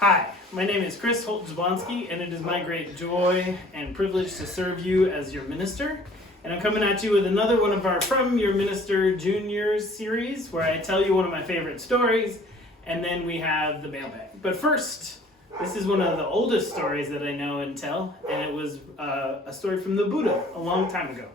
Hi, my name is Chris Holt-Jablonski, and it is my great joy and privilege to serve you as your minister. And I'm coming at you with another one of our From Your Minister Juniors series, where I tell you one of my favorite stories, and then we have the mailbag. But first, this is one of the oldest stories that I know and tell, and it was a story from the Buddha a long time ago.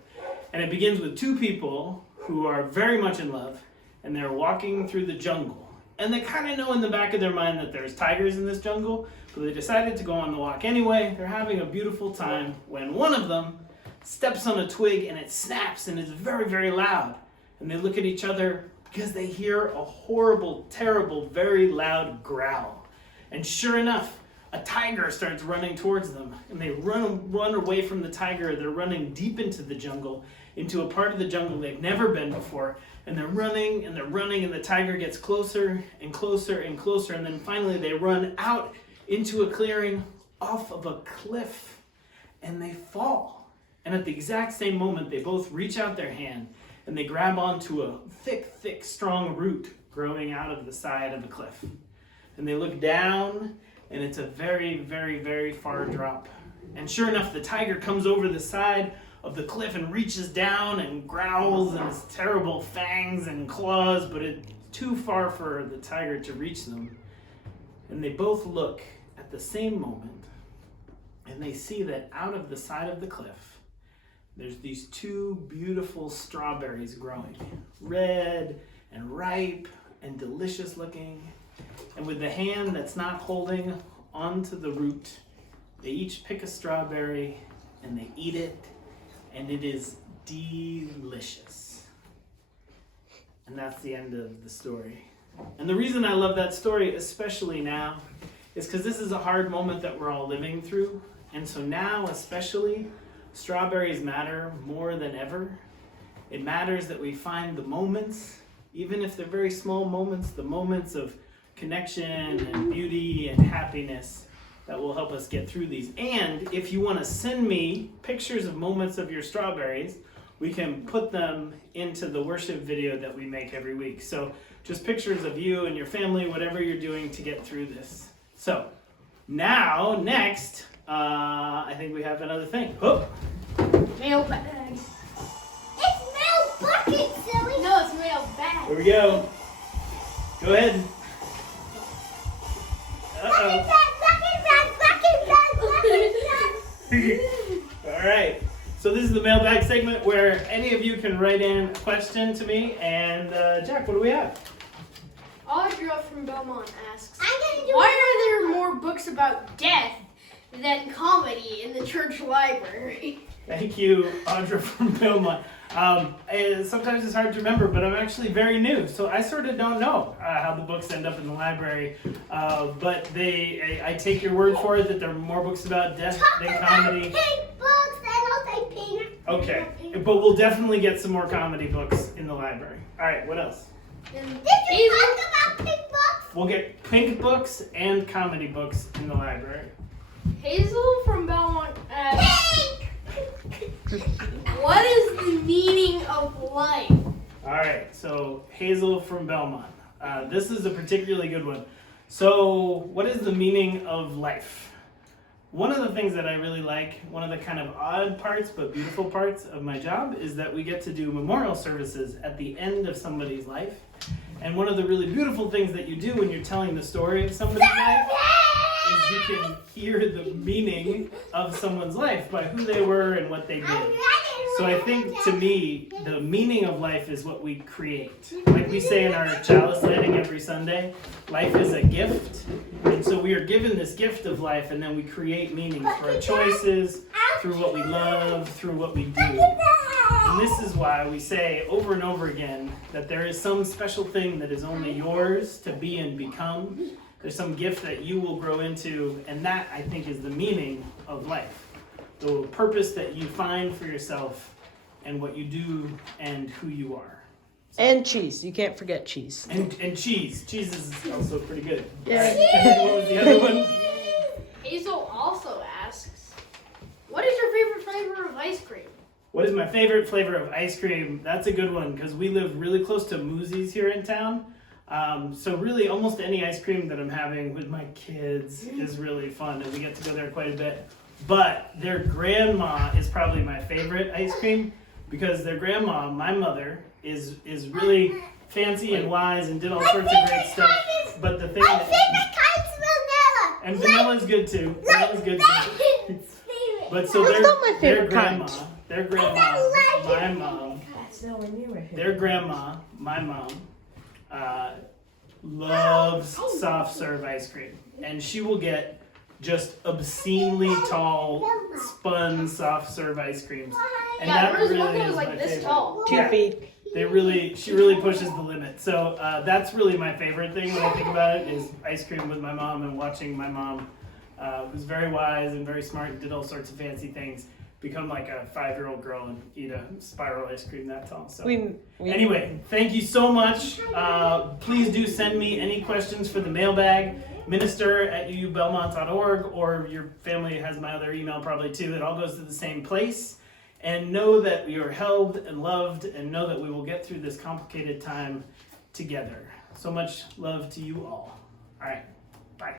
And it begins with two people who are very much in love, and they're walking through the jungle. And they kind of know in the back of their mind that there's tigers in this jungle, but they decided to go on the walk anyway. They're having a beautiful time when one of them steps on a twig and it snaps and is very, very loud. And they look at each other because they hear a horrible, terrible, very loud growl. And sure enough, a tiger starts running towards them, and they run away from the tiger. They're running deep into the jungle, into a part of the jungle they've never been before. And they're running, and the tiger gets closer and closer and closer, and then finally they run out into a clearing off of a cliff, and they fall. And at the exact same moment, they both reach out their hand, and they grab onto a thick, strong root growing out of the side of a cliff. And they look down, and it's a very, very, very far drop. And sure enough, the tiger comes over the side of the cliff and reaches down and growls and his terrible fangs and claws, but it's too far for the tiger to reach them. And they both look at the same moment, and they see that out of the side of the cliff, there's these two beautiful strawberries growing, red and ripe and delicious looking. And with the hand that's not holding onto the root, they each pick a strawberry and they eat it, and it is delicious. And that's the end of the story. And the reason I love that story, especially now, is because this is a hard moment that we're all living through. And so now, especially, strawberries matter more than ever. It matters that we find the moments, even if they're very small moments, the moments of connection and beauty and happiness that will help us get through these. And if you want to send me pictures of moments of your strawberries, we can put them into the worship video that we make every week. So just pictures of you and your family, whatever you're doing to get through this. So now, next, I think we have another thing. Oh. Mailbag. It's mail bucket, silly. No, it's mailbag. Here we go. Go ahead. Uh-oh. All right. So this is the mailbag segment where any of you can write in a question to me. And Jack, what do we have? Audra from Belmont asks, I'm gonna do why are there more books about death than comedy in the church library? Thank you, Audra from Belmont. And sometimes it's hard to remember, but I'm actually very new, so I sort of don't know how the books end up in the library. But I take your word for it that there are more books about death than comedy. Pink books, and I'll say pink. Okay, but we'll definitely get some more comedy books in the library. All right, what else? Did you talk about pink books? We'll get pink books and comedy books in the library. Hazel from Belmont asks, Pink! what is the meaning of life? All right, so Hazel from Belmont. This is a particularly good one. So what is the meaning of life? One of the things that I really like, one of the kind of odd parts but beautiful parts of my job is that we get to do memorial services at the end of somebody's life. And one of the really beautiful things that you do when you're telling the story of somebody's life is you can hear the meaning of someone's life by who they were and what they did. So I think, to me, the meaning of life is what we create. Like we say in our chalice lighting every Sunday, life is a gift. And so we are given this gift of life, and then we create meaning through our choices, through what we love, through what we do. And this is why we say over and over again that there is some special thing that is only yours to be and become. There's some gift that you will grow into, and that, I think, is the meaning of life. The purpose that you find for yourself and what you do and who you are. So. And cheese. You can't forget cheese. And cheese. Cheese is also pretty good. Yeah. Right. What was the other one? Hazel also asks, what is your favorite flavor of ice cream? What is my favorite flavor of ice cream? That's a good one because we live really close to Moosey's here in town. So really, almost any ice cream that I'm having with my kids is really fun, and we get to go there quite a bit. But their grandma is probably my favorite ice cream because their grandma, my mother, is really fancy and wise and did all sorts of great stuff. But the thing My that, favorite kind's vanilla. and vanilla's good too. Vanilla's good too. But so That's not my their favorite grandma, kind. their grandma, my mom, their grandma, my mom, loves soft serve ice cream, and she will get just obscenely tall spun soft serve ice creams, and Yeah, that there was really one that is was my like this favorite. tall. 2 Yeah. feet. She really pushes the limit. So that's really my favorite thing when I think about it is ice cream with my mom and watching my mom, who's very wise and very smart and did all sorts of fancy things, become like a 5-year-old girl and eat a spiral ice cream that tall. So anyway, thank you so much. Please do send me any questions for the mailbag, minister@uubelmont.org, or your family has my other email probably too. It all goes to the same place. And know that we are held and loved, and know that we will get through this complicated time together. So much love to you all. All right.